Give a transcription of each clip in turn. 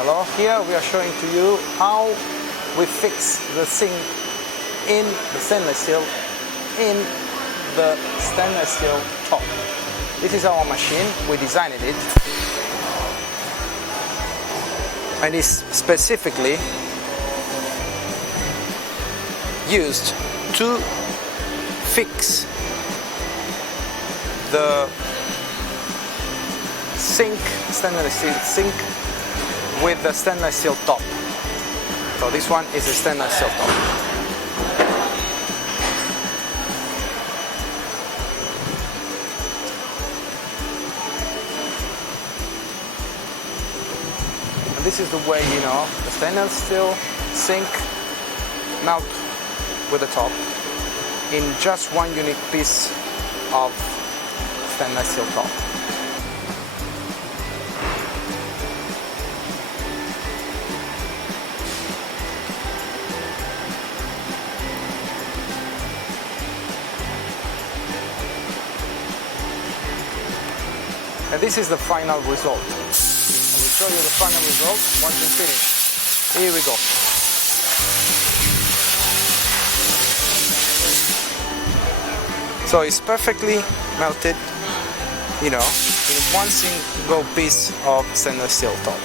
Hello, here we are showing to you how we fix the sink in the stainless steel in the stainless steel top. This is our machine, we designed it, and it's specifically used to fix the stainless steel sink with the stainless steel top. So this one is a stainless steel top. And this is the way, the stainless steel sink melt with the top in just one unique piece of stainless steel top. And this is the final result. I will show you the final result once you finish. Here we go. So it's perfectly melted, in one single piece of stainless steel top.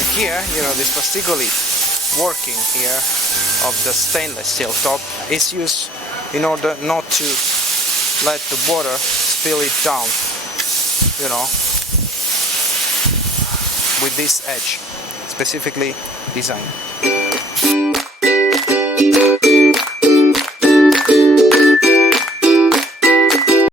And here, this particularly working here of the stainless steel top is used in order not to let the water spill it down, with this edge specifically designed.